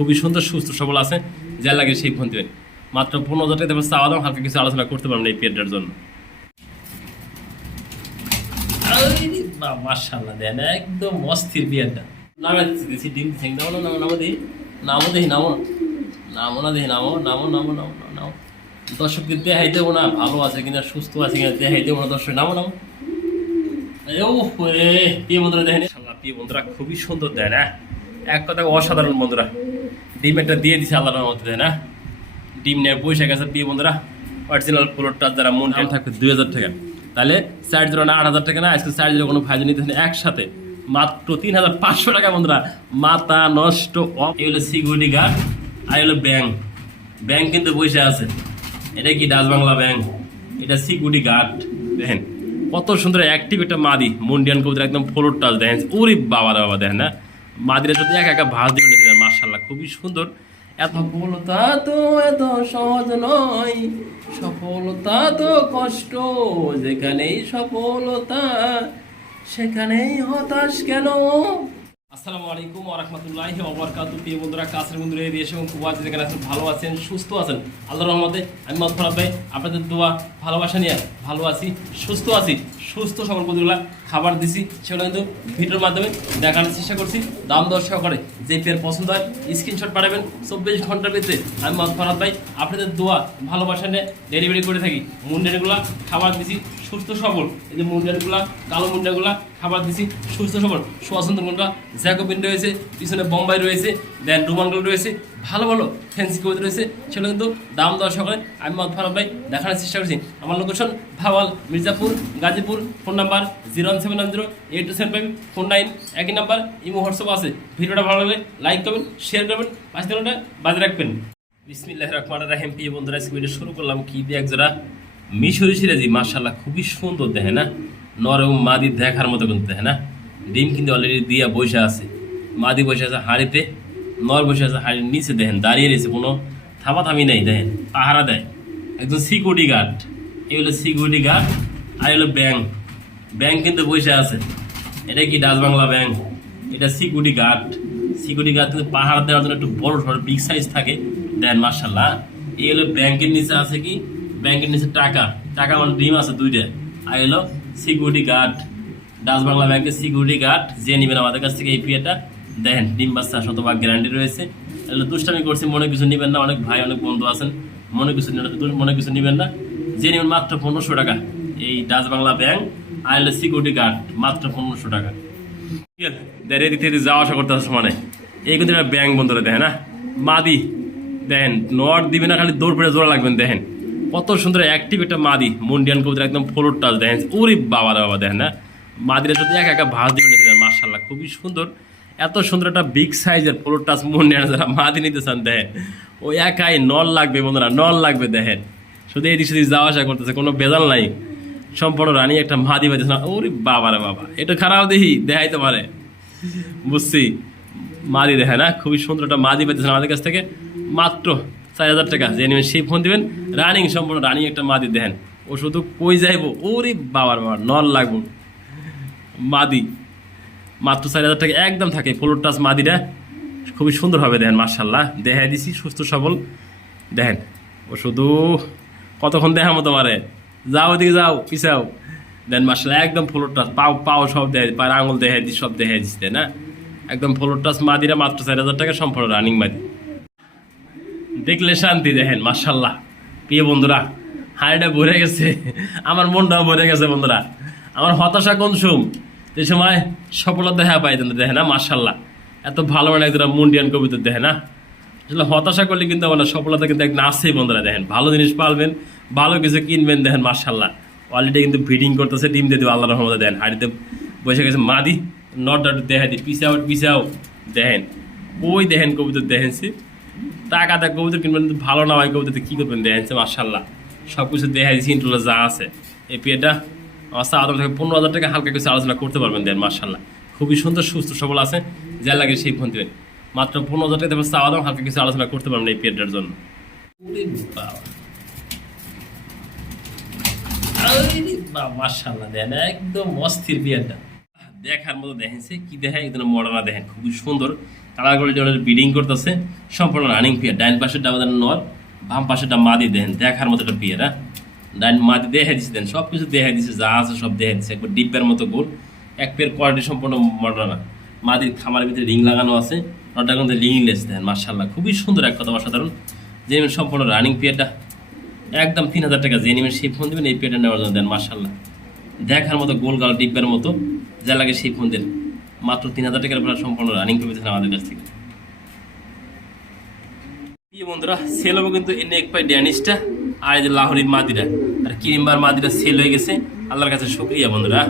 খুবই সুন্দর সুস্থ সবল আছে, যা লাগে সেই ফোন দেবেন। মাত্র 15,000 টাকা দেবেন, চাওয়া দাম হালকা কিছু আলোচনা করতে পারবেন এই পেয়ারটার জন্য। মাশাআল্লাহ দেন একদম অস্থির পেয়ারটা। নামে দিছি ডিম থেকে নামো নামো নামো দেখি, নামো দেখি, নামো নামো না দেখি, নামো নামো নামো নামো নামো। দর্শককে দেখাই দেবো না ভালো আছে কিনা সুস্থ আছে কিনা, দেখাই দেবো না দর্শক, নামো নামো। প্রিয় বন্ধুরা দেখেন, প্রিয় বন্ধুরা খুবই সুন্দর দেয় না, এক কথা অসাধারণ বন্ধুরা। ডিম একটা দিয়ে দিছে আল্লাহর রহমতে দেয় না, ডিম নিয়ে বসে গেছে প্রিয় বন্ধুরা। অরিজিনাল পোলোরটা যারা মন টাইম থাকবে 2,000 টাকা, তাহলে 4 জোড়া না 8,000 টাকা না, আজকে 4 জোড়া কোনো ফায়দা নিতেছেন একসাথে মাত্র 3,500 টাকা বন্ধুরা। মাথা নষ্ট। এই হলো সিকিউরিটি গার্ড আর হলো ব্যাংক। ব্যাংক কিন্তু বসে আছে, এটা কি ডাচ বাংলা ব্যাংক, এটা সিকিউরিটি গার্ড। দেখেন কত সুন্দর অ্যাক্টিভ একটা মাদি মুন্ডিয়ান কবুতর, একদম ফ্লোর টাচ। দেখেন ওরে বাবা রে বাবা, দেখেন না মাদিরা যদি একা একা ভাঁজ দিবেন মাশাআল্লাহ খুবই সুন্দর। এত সফলতা তো এত সহজ নয়, সফলতা তো কষ্ট, যেখানেই সফলতা সেখানেই হতাশ কেন। আসসালামু আলাইকুম ওয়া রাহমাতুল্লাহি ওয়া বারাকাতুহু। প্রিয় বন্ধুরা, কাছের বন্ধুরা, এই দেশ এবং কুয়াতে যেখানে আছেন, ভালো আছেন সুস্থ আছেন আল্লাহর রহমতে। আমি মাতফরাত ভাই আপনাদের দোয়া ভালোবাসা নিয়ে ভালো আছি, সুস্থ আছি। সুস্থ সকল বন্ধুগুলা খাবার দিছি, সেগুলো কিন্তু ভিডিওর মাধ্যমে দেখানোর চেষ্টা করছি। দাম দর সহকারে যে পেয়ার পছন্দ হয় স্ক্রিনশট পাঠাবেন 24 ঘন্টার ভিতরে। আমি মাতফরাত ভাই আপনাদের দোয়া ভালোবাসা নিয়ে ডেলিভারি করে থাকি। মুন্ডানগুলা খাবার দিছি সুস্থ সবল, এই যে মুন্ডানগুলা কালো মুন্ডাগুলা খাবার দিছি সুস্থ সবল। সুয়াসন্ত মুন্ডা জ্যাকোবিন রয়েছে, পিছনে বোম্বাই রয়েছে, দেন রুমানগুলো রয়েছে, ভালো ভালো ফ্যান্সি কবিতা রয়েছে, সেগুলো কিন্তু দাম দেওয়া সকালে আমি মাতফরাত ভাই দেখানোর চেষ্টা করছি। আমার location Bhawal, Mirzapur, Gazipur. Phone number 01790827549, একই নাম্বার। ইমো হোয়াটসঅ্যাপ আছে। ভিডিওটা ভালো লাগলে লাইক করবেন, শেয়ার করবেন, পাঁচ দিনটা বাজে রাখবেন। বিসমিল্লাহির রহমানির রহিম। প্রিয় বন্ধুরা, ভিডিও শুরু করলাম কি দিয়ে, এক জোড়া মিশরি সিরাজি মাশাআল্লাহ খুবই সুন্দর দেখে না, নর এবং মাদি দেখার মতো কিন্তু দেখে না। ডিম কিন্তু অলরেডি দিয়া বসে আছে, মাদি বসে আছে হাড়িতে, নর বসে আছে হাড়ির নিচে। দেখেন দাঁড়িয়ে রয়েছে, কোনো থামাথামি নেই। দেখেন পাহারা দেয়, একদম সিকিউরিটি গার্ড। এই হলো সিকিউরিটি গার্ড আর হলো ব্যাংক। ব্যাংক কিন্তু বসে আছে, এটা কি ডাচ বাংলা ব্যাংক, এটা সিকিউরিটি গার্ড। সিকিউরিটি গার্ড কিন্তু পাহারা দেওয়ার জন্য একটু বড় সড় বিগ সাইজ থাকে। দেন মাশাআল্লাহ। এই হলো ব্যাংকের নিচে আছে কি, ব্যাংকের নিচে টাকা, টাকা মানে ডিম আছে 2টা। আর হলো সিকিউরিটি গার্ড, ডাচ বাংলা ব্যাংকের সিকিউরিটি গার্ড। যে নেবেন আমাদের কাছ থেকে এই পিয়াটা দেখেন, ডিম বাচ্চা শতভাগ গ্যারান্টি রয়েছে। এগুলো দুষ্টামি করছি, মনে কিছু নেবেন না। অনেক ভাই অনেক বন্ধু আছেন, মনে কিছু নেবেন না। যে নেবেন মাত্র 1500 টাকা এই ডাচ বাংলা ব্যাংক আর হলো সিকিউরিটি গার্ড, মাত্র 1500 টাকা। ঠিক আছে, এদিক থেকে যাওয়া আসা করতে আসছে মানে এই কিন্তু একটা ব্যাংক বন্ধুরা। দেখেন না মাদি, দেখেন নট দিবে না, খালি দৌড় পেড়ে জোড়া লাগবেন। দেখেন কত সুন্দর অ্যাক্টিভ একটা মাদি মুন্ডিয়ান কবুতর, একদম ফ্লোর টাচ। দেখেন ওরে বাবা রে বাবা, দেখেন না মাদিরা যদি একা একা ভাঁজ দিবেন মাশাআল্লাহ খুবই সুন্দর। এত সুন্দর একটা বিগ সাইজের ফ্লোর টাচ মুন্ডিয়ান যারা মাদি নিতে চান, দেখেন ওই একাই নল লাগবে বন্ধুরা, নল লাগবে। দেখেন শুধু এদিক সেদিক যাওয়া আসা করতেছে, কোনো বেজাল নাই। সম্পূর্ণ রানী একটা মাদি পাইতেছে না। ওরে বাবা রে বাবা, এটা খারাপ দেখি দেখাইতে পারে, বুঝছি। মাদি দেখে না খুবই সুন্দর একটা মাদি পাইতেছেন আমাদের কাছ থেকে মাত্র 4,000 টাকা। যে নেবেন সেই ফোন দিবেন। রানিং, সম্পূর্ণ রানিং একটা মাদি। দেখেন ও শুধু কই যাইবো, ওরে বাবার বাবা নল লাগবো মাদি। মাত্র 4,000 টাকা একদম থাকে। ফ্লোর টাচ মাদিটা খুবই সুন্দর হবে। দেখেন মাশাআল্লাহ দেখাই দিছি সুস্থ সবল। দেখেন ও শুধু কতক্ষণ দেখা মতো মারে, যাও ওদিকে যাও পিছাও। দেন মাশাআল্লাহ একদম ফ্লোর টাচ, পাও পাও সব দেখাই, পায়ের আঙুল দেখাই দিই, সব দেখাই দিচ্ছে না। একদম ফ্লোর টাচ মাদিরা মাত্র 4,000 টাকা, সম্পূর্ণ রানিং মাদি। দেখলে শান্তি। দেখেন মাশাআল্লাহ প্রিয় বন্ধুরা, হাড়িটা ভরে গেছে, আমার মনটাও ভরে গেছে বন্ধুরা। আমার হতাশা কোন যে সময় সফলতা দেখা পাই দেখে না মাশাআল্লাহ। এত ভালো মানে একজোড়া মুন্ডিয়ান কবিতর দেখে না, আসলে হতাশা করলে কিন্তু আমার সফলতা কিন্তু একদিন আসছেই বন্ধুরা। দেখেন ভালো জিনিস পালবেন, ভালো কিছু কিনবেন। দেখেন মাশাআল্লাহ অলরেডি কিন্তু ব্রিডিং করতেছে, ডিম দিয়ে দেবো আল্লাহর রহমতে। দেন হাড়িতে বসে গেছে মাদি, নটটা দেখা দিই, পিছাও। দেখেন ওই দেখেন কবিতর, দেখেনছি টাকা দেখ কবিতর কিনবেন, ভালো না হয় কবিতাতে কী করবেন। দেখেনছে মাশাআল্লাহ সব কিছু দেখা দিচ্ছি, ইন্টুলা যা আছে। এই পেয়েটা আমার আদম থেকে 15,000 টাকা হালকা কিছু আলোচনা করতে পারবেন। দেন মাশাআল্লাহ খুবই সুন্দর সুস্থ সবল আছে, যা লাগে সেই ফোন দেবেন। মাত্র 15,000 টাকা দেবেন, আদম হালকা কিছু আলোচনা করতে পারবেন এই পেয়েটার জন্য। মাশাআল্লাহ দেন একদম অস্থির পেয়েটা, দেখার মতো। দেখেনছে কি দেখেন, একদম মডার্না। দেখেন খুবই সুন্দর কালার কোয়ালিটি অলরেডি বিডিং করতেছে, সম্পূর্ণ রানিং পেয়ার। ডাইন পাশেরটা আমাদের নর, বাম পাশেরটা মাদি দেন, দেখার মতো একটা পেয়ার। হ্যাঁ, ডাইন মাদি দেখে দিচ্ছে, দেন সব কিছু দেখে দিচ্ছে, যা আছে সব দেখে দিচ্ছে, একবার ডিব্বার মতো গোল। এক পেয়ার কোয়ালিটি সম্পূর্ণ মডার্ন। মাদির খামারের ভিতরে রিং লাগানো আছে, নটা কিন্তু লিংলেস দেন মাশাআল্লাহ, খুবই সুন্দর, এক কথা অসাধারণ। জেনিমেন সম্পূর্ণ রানিং পেয়ারটা একদম 3000 টাকা। জেনিমেন সেই ফোন দেবেন এই পেয়ারটা নেওয়ার জন্য দেন মাশাআল্লাহ, দেখার মতো গোল গাল ডিব্বার মতো, যা লাগে সেই ফোন দেন মাত্র 3000 টাকার পর সম্পূর্ণ রানিং পেয়েছেন আমাদের কাছ থেকে। বন্ধুরা সেল হবে কিন্তু এই নেক পাই ড্যানিশটা আর এই যে লাহোরির মাদিরা আর ক্রিমবার মাদিরা সেল হয়ে গেছে, আল্লাহর কাছে শুকরিয়া বন্ধুরা।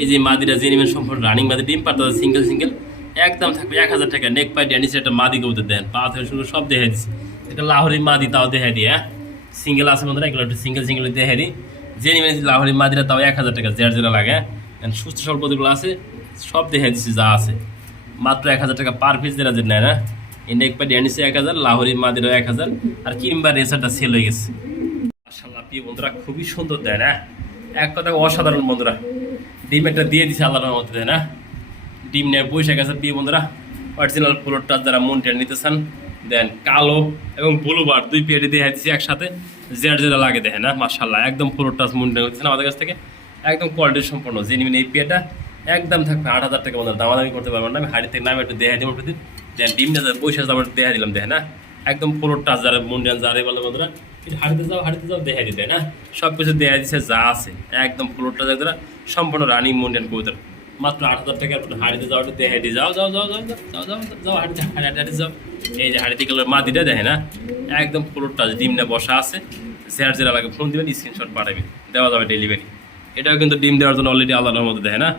এই যে মাদিরা জেনিমেন সম্পূর্ণ রানিং মাদি, ডিম পারতে সিঙ্গেল সিঙ্গেল একদম থাকবে 1000 টাকা। নেক পাই ড্যানিশের একটা মাদি কবুতর দেন, পা থেকে শুরু সব দেখা দিচ্ছে, একটা লাহোরির মাদি তাও দেখা দিই। হ্যাঁ, সিঙ্গেল আছে বন্ধুরা, এগুলো একটু সিঙ্গেল সিঙ্গেল দেখা দিই। জেনিমেন লাহোরির মাদিরা তাও 1000 টাকা, যেটা লাগে। সুস্থ স্বল্পগুলো আছে সব দেখা দিচ্ছে, যা আছে মাত্র 1000 টাকা পার পিস। যেটা যে নেয় না এই নেক পাই ড্যানিশে 1000, লাহোরির মাদিরা 1000 আর কিংবা রেসারটা সেল হয়ে গেছে মাশাআল্লাহ। প্রিয় বন্ধুরা খুবই সুন্দর দেয় না, এক কথা অসাধারণ বন্ধুরা। ডিম একটা দিয়ে দিছে আল্লাহর রহমতে দেয় না, ডিম নিয়ে বসে গেছে। প্রিয় বন্ধুরা অরিজিনাল পোলোরটা যারা মনটের নিতে চান দেন, কালো এবং ব্লু বার দুই পেয়ারে দিয়ে দিচ্ছি একসাথে, যেটা লাগে দেখে না মাশাআল্লাহ, একদম পোলোরটা মনটের নিতেছেন আমাদের কাছ থেকে, একদম কোয়ালিটি সম্পন্ন জেনুইন। এই পেয়ারটা একদম থাকবে 8000 টাকা বন্ধুরা, দামাদামি করতে পারবেন না। আমি হাড়ি থেকে নামে একটু দেখা দিলাম, দেন ডিমটা পয়সা দাম একটু দেখা দিলাম দেখে না, একদম পোলোরটা যারা মনটেন যারে বলে বন্ধুরা হাড়িতে যাও দেখা দিতে না, সব কিছু দেখা দিচ্ছে, যা আছে একদম পোলোরটা যারা সম্পূর্ণ রানিং মনটেন কবুতর মাত্র 8000 টাকা। হাড়িতে যাও একটু দেখা দিয়ে যাও যাও যাও যাও যাও যাও যাও হাড়িতে হাড়ি যাও। এই যে হাড়িতে গেলে মাদিটা দেখে না, একদম পোলোরটা ডিম না বসা আছে, যেটা লাগে ফোন দিবেন, স্ক্রিনশট পাঠাবেন, দেওয়া যাবে ডেলিভারি। এটাও কিন্তু ডিম দেওয়ার জন্য অলরেডি আল্লাহর মধ্যে দেখে না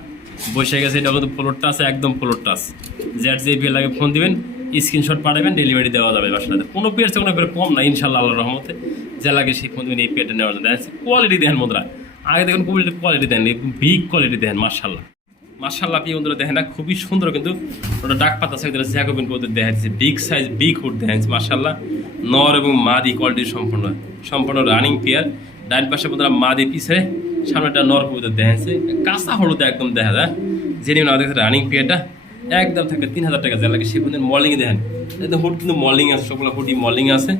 বসে গেছে, এটাও কিন্তু পোলোরটা আছে, একদম পোলোরটা আছে। যে পেয়ার লাগে ফোন দিবেন, স্ক্রিনশট পাঠাবেন, ডেলিভারি দেওয়া যাবে বাসাতে। কোনো পেয়ার কোনো পেয়ার কম না ইনশাল্লাহ আল্লাহর রহমতে, যা লাগে সেই ফোন দিবেন এই পেয়ারটা নেওয়ার জন্য। কোয়ালিটি দেখেন বন্ধুরা, আগে দেখুন কোয়ালিটি দেন, বিগ কোয়ালিটি দেখেন মাশাআল্লাহ মাশাআল্লাহ। আপনি বন্ধুরা দেখেন না, খুবই সুন্দর কিন্তু ওটা ডাক পাতা আছে, জ্যাকোবিন কবুতর দেখা যাচ্ছে, বিগ সাইজ বিগ হুড দেখা যাচ্ছে মাশাআল্লাহ। নর এবং মাদি কোয়ালিটি সম্পূর্ণ রানিং পেয়ার। ডাইন পাশে বন্ধুরা মাদি, পিছে সামনেটা নর কবুতর দেখা যাচ্ছে, কাঁচা হলুদ একদম দেখা যায়। জেনুইন আমাদের রানিং পেয়ারটা একদম থাকে 3000 টাকা, যা লাগে সেই পর্যন্ত মলিং দেখেন, একদম হুড কিন্তু মলিং আছে, সবগুলো হুডি মলিং আছে,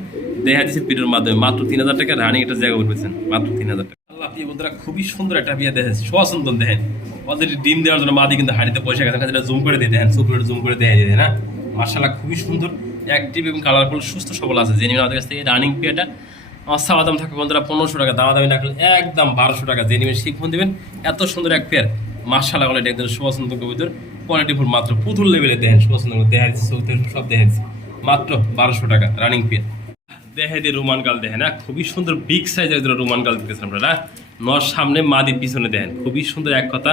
দেখা দিচ্ছে পিঠের মাধ্যমে মাত্র 3000 টাকা রানিং একটা জায়গা উঠবেছেন মাত্র 3000 টাকা। আল্লাহ আপনি বন্ধুরা খুবই সুন্দর একটা বিয়ে দেখেছে, সুন্দর দেখেন, অলরেডি ডিম দেওয়ার জন্য মাদি কিন্তু হাড়িতে পয়সা গেছে, যেটা জুম করে দিয়ে দেখেন, সুপার জুম করে দেখা দিয়ে না মাশাআল্লাহ, খুবই সুন্দর অ্যাক্টিভ এবং কালারফুল, সুস্থ সবল আছে। জেনুইন আমাদের কাছ থেকে রানিং পেয়ারটা চাওয়া দাম থাকে বন্ধুরা 1500 টাকা, দামাদামি না করলে একদম 1200 টাকা। জেনুইন শিখ ফোন দেবেন, এত সুন্দর এক পেয়ার মাশাআল্লাহ কোয়ালিটি, একদম সুপছন্দ কবুতর কোয়ালিটি ফুল, মাত্র পুতুল লেভেলে দেখেন, সুপছন্দ দেখা দিচ্ছে, সব দেখা দিচ্ছে মাত্র 1200 টাকা রানিং পেয়ার। দেখে দিয়ে রোমান গাল দেখেন না, খুবই সুন্দর বিগ সাইজের রোমান গাল দিতেছেন আপনারা, নর সামনে মাদির পিছনে দেখেন, খুবই সুন্দর এক কথা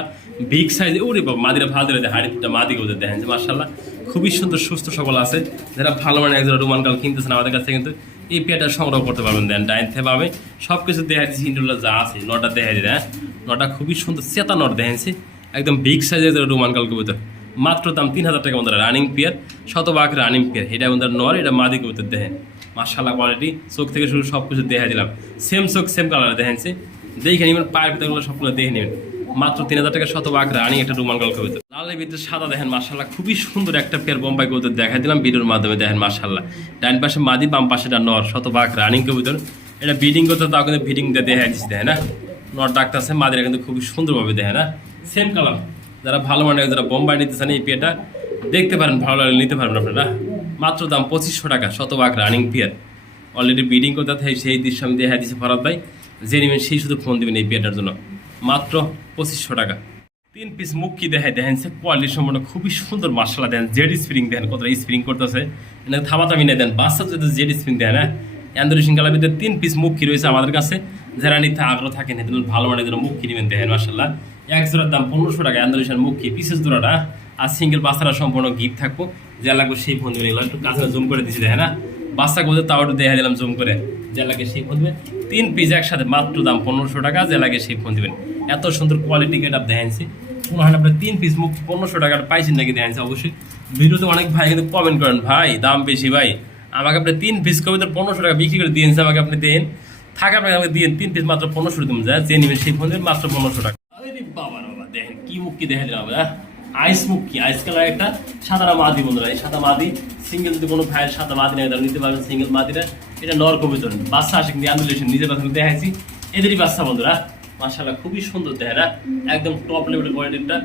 বিগ সাইজে। ওরে বাবা মাদিরা ভালো ধরে হাড়িটা মাদি কবুতর দেখেন যে মাশাআল্লাহ, খুবই সুন্দর সুস্থ সকল আছে। যারা ভালো মানে একজন রোমান গাল কিনতেছেন আমাদের কাছে কিন্তু এই পেয়ারটা সংগ্রহ করতে পারবেন। দেন ডাইন থেকে পাবে সব কিছু দেখা দিচ্ছি, ইন্ডোলা যা আছে নটা দেখা দিই। হ্যাঁ, নটা খুবই সুন্দর চেতা নট দেখেছি, একদম বিগ সাইজের রোমান গাল কবুতর, মাত্র দাম 3000 টাকা বন্ধুরা। রানিং পেয়ার, শতভাগ রানিং পেয়ার, এটা বন্ধুরা নর, এটা মাদি কবুতর দেখেন মাশাআল্লাহ কোয়ালিটি, চোখ থেকে শুরু সব কিছু দেখা দিলাম, সেম চোখ সেম কালার দেখেছি, দেখে নেবেন পায়ের ভিতরগুলো সবগুলো দেখে নেবেন মাত্র 3000 টাকা, শতভাগ রানিং একটা রোমান গাল কবুতর। লালের ভিতরে সাদা দেখেন মাশাআল্লাহ, খুবই সুন্দর একটা পেয়ার বোম্বাই কবুতর দেখাই দিলাম ভিডিওর মাধ্যমে দেখেন মাশাআল্লাহ। ডাইন পাশে মাদি, বাম পাশেটা নর, শতভাগ রানিং কবুতর। এটা ব্রিডিং করতে তাও কিন্তু ব্রিডিং দিয়ে দেখা দিচ্ছে দেখেন না, নর ডাক্তার আছে, মাদিরা কিন্তু খুবই সুন্দরভাবে দেখেন না, সেম কালার। যারা ভালো মানে যারা বোম্বাই নিতে চান এই পেয়ারটা দেখতে পারেন, ভালো লাগলে নিতে পারবেন আপনারা, মাত্র দাম 2500 টাকা, শতভাগ রানিং পেয়ার। অলরেডি ব্রিডিং করতে সেই দৃশ্য আমি দেখা দিচ্ছি ফরাদ ভাই, যে নেবেন সেই শুধু ফোন দেবেন এই পেয়ারটার জন্য, মাত্র 2500 টাকা। 3 পিস মুক্কি দেখায় দেখেন, কোয়ালিটি সম্পূর্ণ খুবই সুন্দর মাশাআল্লাহ। দেন জেড স্প্রিং দেখেন, কতটা স্প্রিং করতেছে, থামাতামি নেই দেন, বাচ্চা যদি জেড স্প্রিং দেয় না। অ্যান্ড্রয়েড কালার ভিতরে 3 পিস মুক্কি রয়েছে আমাদের কাছে, যারা নিতে আগ্রহ থাকেন ভালো মানে যারা মুক্কি নেবেন দেখেন মাশাআল্লাহ। এক জোড়ার দাম 1500 টাকা, অ্যান্ড্রয়েড মুক্কি পিসেস জোড়াটা, আর সিঙ্গেল বাচ্চারা সম্পূর্ণ গিফট থাকবো, যা লাগবে সেই ফোন দেবেন। এগুলো একটু কাছে জুম করে দিচ্ছি দেখেন না, বাচ্চা বলতে তাও একটু দেখা দিলাম জুম করে, যা লাগে সেই ফোন দেবেন। 3 পিস একসাথে মাত্র দাম 1500 টাকা, যা লাগে সেই ফোন দেবেন। এত সুন্দর কোয়ালিটি গেট দেখেছি, মনে হয় আপনার 3 পিস মুখ 1500 টাকার পাইছেন নাকি দেখেছি। অবশ্যই ভিডিওতে অনেক ভাই কিন্তু কমেন্ট করেন, ভাই দাম বেশি ভাই, আমাকে আপনি 3 পিস কবিতা 1500 টাকা বিক্রি করে দিয়েছে, আমাকে আপনি দেন, থাকে আপনাকে আমাকে দিয়ে 3 পিস মাত্র 1500 দিন, যায় যে নেবেন সেই ফোন দেবেন মাত্র 1500 টাকা। আরে বাবা বাবা দেখেন কি মুখ কি দেখা দিলাম, আইস মুক্কি আইস কালার একটা সাদা মাদি বন্ধুরা। এই সাদা মাদি সিঙ্গেল যদি কোনো ভাইয়ের সাদা মাদি নেয় তাহলে নিতে পারবেন সিঙ্গেল মাদিটা। এটা নর কবিতর বাচ্চা আসে কিন্তু অ্যাম্বুলেশন নিজের কথা দেখাইছি এদেরই বাচ্চা বন্ধুরা। মাশাআল্লাহ খুবই সুন্দর দেখেন, একদম টপ লেভেলের কোয়ালিটিটা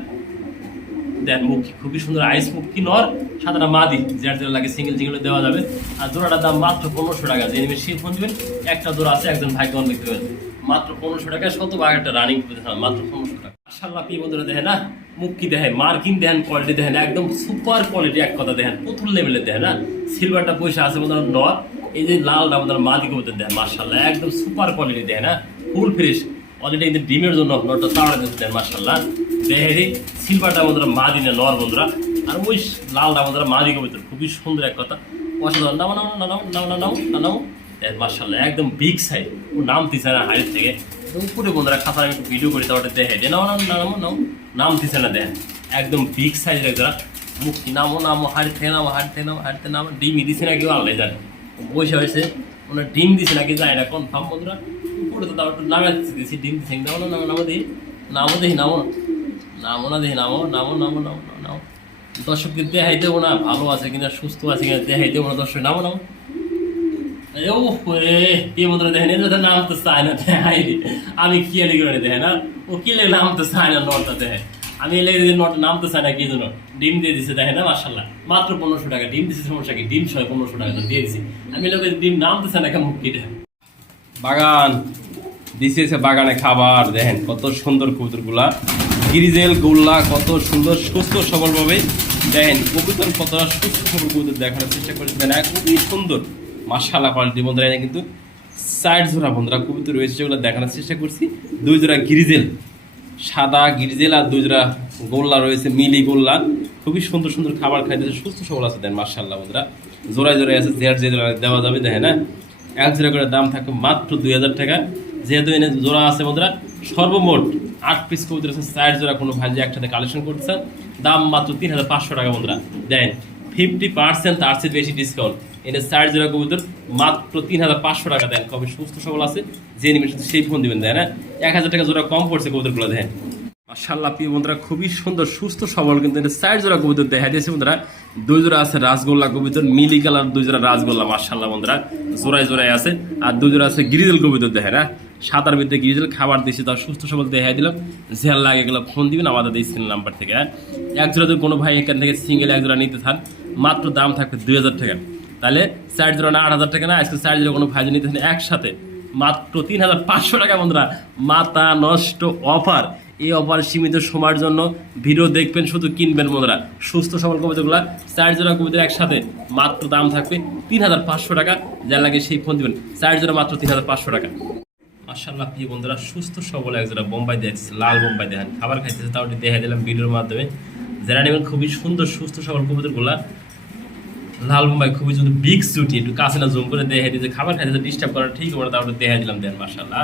দেন। মুখি খুবই সুন্দর আইস মুক্কি নর সাদা মাদি, যার যেটা লাগে সিঙ্গেল সিঙ্গেল দেওয়া যাবে। আর জোড়াটার দাম মাত্র 1500 টাকা। যে নেবেন সেই ফোন দিবেন, একটা জোড়া আছে একজন ভাইকে অনেক দেবেন মাত্র 1500 টাকা। শতভাগ একটা রানিং মাত্র 1500 টাকা। মাশাআল্লাহ কি বন্ধুরা দেখেন না, মুক্কি দেখেন, মার্কিং দেখেন, কোয়ালিটি দেখেন, একদম সুপার কোয়ালিটি এক কথা দেখেন, প্রথম লেভেলের দেখেন না। সিলভারটা পয়সা আছে বন্ধুরা নর, এই যে লালটা আমাদের মাদি কবুতর দেখেন মাশাআল্লাহ একদম সুপার কোয়ালিটি দেখেন না, ফুল ফ্রেশ অলরেডি কিন্তু ডিমের জন্য নরটা তাড়া দিতে দেন মাশাআল্লাহ। দেখে সিলভারটা আমাদের মাদি না নর বন্ধুরা, আর ওই লালটা আমাদের মাদি কবুতর খুবই সুন্দর এক কথা অসাধারণ। নাও নাও নাও নাও নাও নাও নাও মাশাআল্লাহ একদম বিগ সাইজ। ও নামতেছে না হাইট থেকে উপরে বন্ধুরা, খাতা আমি একটু ভিডিও করি তাহলে দেখে দে নাও নাও নাও নাও নামতেছে না দেখেন একদম বিগ সাইজের একটা মুক্তি। নামো নামো হাড়ি থেকে নামো হাড়ি থেকে নামো হাড়িতে নামো। ডিমই দিছে না কেউ আল্লাহ জানে, বসে হয়েছে ওনার ডিম দিছে নাকি যায় না কনফার্ম বন্ধুরা। উপরে তো তাও একটু নামে দিচ্ছি ডিম দিচ্ছে নামো না নামো নামো দেখি নামো দেখি নামো নামো না দেখি নামো নামো নামো নামো নামো। দর্শককে দেখাই দেবো না ভালো আছে কিনা সুস্থ আছে কিনা দেখাই দেবো না দর্শক, নামো নামো। নামতে চায় না দেখাই, আমি কি করে দেখে না ও কি লেগে নামতে চায় না নটটা দেখে, আমি লেগে নটটা নামতে চাই না কি জন্য। ডিম দিয়ে দিচ্ছে দেখে না মাশাআল্লাহ মাত্র 1500 টাকা। ডিম দিচ্ছে সমস্যা কি, ডিম 1500 টাকা দিয়ে দিচ্ছি আমি। লোকের ডিম নামতে চায় না কেমন মুক্তিটা। বাগান দিছে বাগানে খাবার দেখেন কত সুন্দর কবুতরগুলা, গিরিজেল গোল্লা কত সুন্দর সুস্থ সবল ভাবে দেখেন কবুতর কতটা সুস্থ সবল কবুতর দেখানোর চেষ্টা করেছেন, খুবই সুন্দর মাশাআল্লাহ কোয়ালিটি বন্ধুরা। এখানে কিন্তু 4 জোড়া বন্ধুরা কবুতর রয়েছে যেগুলো দেখানোর চেষ্টা করছি। 2 জোড়া গিরিজেল সাদা গিরিজেল আর 2 জোড়া গোল্লা রয়েছে মিলি গোল্লা, খুবই সুন্দর সুন্দর খাবার খাইতেছে সুস্থ সবল আছে দেন মাশাআল্লাহ বন্ধুরা। জোড়ায় জোড়ায় আছে যে জোড়া দেওয়া যাবে দেখেন না। 1 জোড়া করে দাম থাকবে মাত্র 2000 টাকা। যেহেতু এনে জোড়া আছে বন্ধুরা, সর্বমোট 8 পিস কবুতর আছে। 4 জোড়া কোনো ভাই যে একসাথে কালেকশন করতে চান দাম মাত্র 3500 টাকা বন্ধুরা। দেন 50% তার চেয়ে বেশি ডিসকাউন্ট। এনে 4 জোড়া কবুতর মাত্র 3500 টাকা দেন। খুবই সুস্থ সবল আছে, যে নিবেন সেই ফোন দিবেন দেয় না। 1000 টাকা জোড়া কম পড়ছে কবুতরগুলো দেখেন মাশাআল্লাহ। প্রিয় বন্ধুরা খুবই সুন্দর সুস্থ সবল কিন্তু এটা 4 জোড়া কবুতর দেখা দিয়েছে বন্ধুরা। 2 জোড়া আছে রাজগোল্লা কবুতর মিলি কালার, 2 জোড়া রাজগোল্লা মাশাআল্লাহ বন্ধুরা জোড়ায় জোড়ায় আছে। আর 2 জোড়া আছে গিরিজেল কবুতর দেখেন না, সাদার ভিতরে গিরিজেল খাবার দিয়েছে তার সুস্থ সবল দেখাই দিলাম। ঝেল লাগে গেলে ফোন দিবেন আমাদের স্ক্রিন নাম্বার থেকে। 1 জোড়া যদি কোনো ভাই এখান থেকে সিঙ্গেল 1 জোড়া নিতে থান মাত্র দাম থাকবে 2000 টাকা। তাহলে 4 জোড়া না 8000 টাকা না, আজকে 4 জোড়া কোনো ভাই নিতে থান একসাথে মাত্র 3500 টাকা বন্ধুরা। মাথা নষ্ট অফার, এই অফার সীমিত সময়ের জন্য। ভিডিও দেখবেন শুধু কিনবেন বন্ধুরা। সুস্থ সবল কবুতরগুলা 4 জোড়া কবুতর একসাথে মাত্র দাম থাকবে 3500 টাকা। যা লাগে সেই ফোন দিবেন। 4 জোড়া মাত্র 3500 টাকা। মাশাআল্লাহ প্রিয় বন্ধুরা সুস্থ সবল এক জোড়া বোম্বাই দিয়েছে, লাল বোম্বাই দেখেন খাবার খাইতেছে, তাও দেখে দিলাম ভিডিওর মাধ্যমে। যারা নেবেন খুবই সুন্দর সুস্থ সবল কবুতরগুলা লাল বোম্বাই খুবই যদি বিগ জুটি একটু কাছে না জুম করে দেখে দিয়েছে, খাবার খাইতেছে ডিস্টার্ব করা ঠিক হবে না, তাও দেখে দিলাম দেন মাশাআল্লাহ।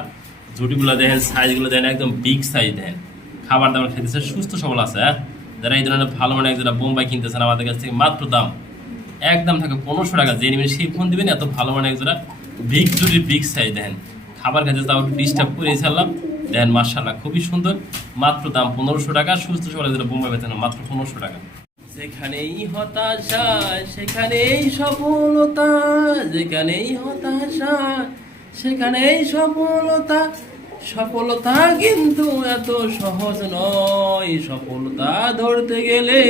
জুটিগুলো দেখেন সাইজগুলো দেখেন একদম বিগ সাইজ দেখেন, খাবার দাবার খাইতেছে সুস্থ সবল আছে। যারা এই ধরনের ভালো মানে যারা বোম্বাই কিনতেছেন আমাদের কাছ থেকে মাত্র দাম একদম থাকে 1500 টাকা। যে নেবেন সেই ফোন দিবেন। এত ভালো মানে যারা বিগ জুটির বিগ সাইজ দেখেন খাবার খাইতে তাও একটু ডিস্টার্ব করে ছাড়লাম দেখেন মাশাআল্লাহ খুবই সুন্দর। মাত্র দাম 1500 টাকা। সুস্থ সবল যারা বোম্বাই বেচেন মাত্র 1500 টাকা। যেখানেই হতাশা সেখানেই সফলতা, যেখানেই হতাশা সেখানেই সফলতা। সফলতা কিন্তু এত সহজ নয়, সফলতা ধরতে গেলে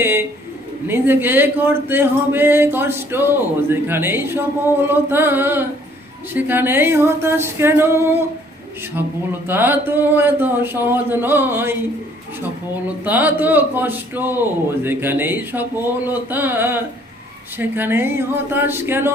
নিজেকে করতে হবে কষ্ট। যেখানেই সফলতা সেখানেই হতাশ কেন, সফলতা তো এত সহজ নয়, সফলতা তো কষ্ট। যেখানেই সফলতা সেখানেই হতাশ কেন।